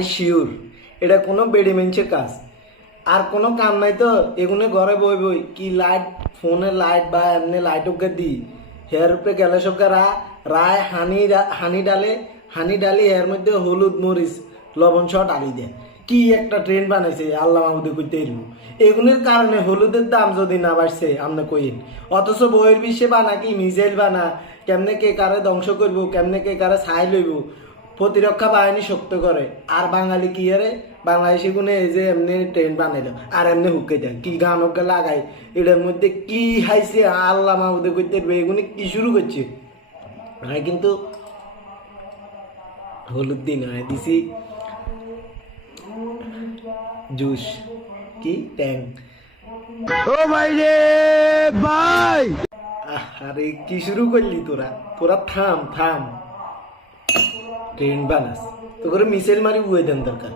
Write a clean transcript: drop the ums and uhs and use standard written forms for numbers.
I sure এটা কোনো বেড়ি মেঞ্চের কাজ আর কোনো কাম নাই তো এগুনে ঘরে বই বই কি লাইট ফোনে লাইট বা এমনি লাইট ওকে দি হেয়ার উপরে গেলে সবকে রায় হানি ডালে এর মধ্যে হলুদ মরিচ লবণ সহ ডালি দেয় কি একটা ট্রেন বানাইছে আল্লাহ মাহমুদে কইতে এরবো এগুনের কারণে হলুদের দাম যদি না বাড়ছে আপনি কইন অথচ বইয়ের বিশ্বে বানা কি মিসাইল বানা কেমনে কে কারে ধ্বংস করব কেমনে কে কারে ছাই লইব প্রতিরক্ষা বাহিনী শক্ত করে আর বাঙালি কি আরে বাংলাদেশি গুনে এই যে এমনি ট্রেন বানাইলো আর এমনি হুকে দেয় কি গান ওকে লাগাই এটার মধ্যে কি হাইছে আল্লাহ মাহমুদে কইতে এরবো এগুনে কি শুরু করছে আমি কিন্তু হলুদ দিন হয় দিছি জুস কি ট্যাং ও ভাই রে ভাই আরে কি শুরু করলি তোরা তোরা থাম থাম ট্রেন বানাস তো করে মিসাইল মারি উড়ে দেন দরকার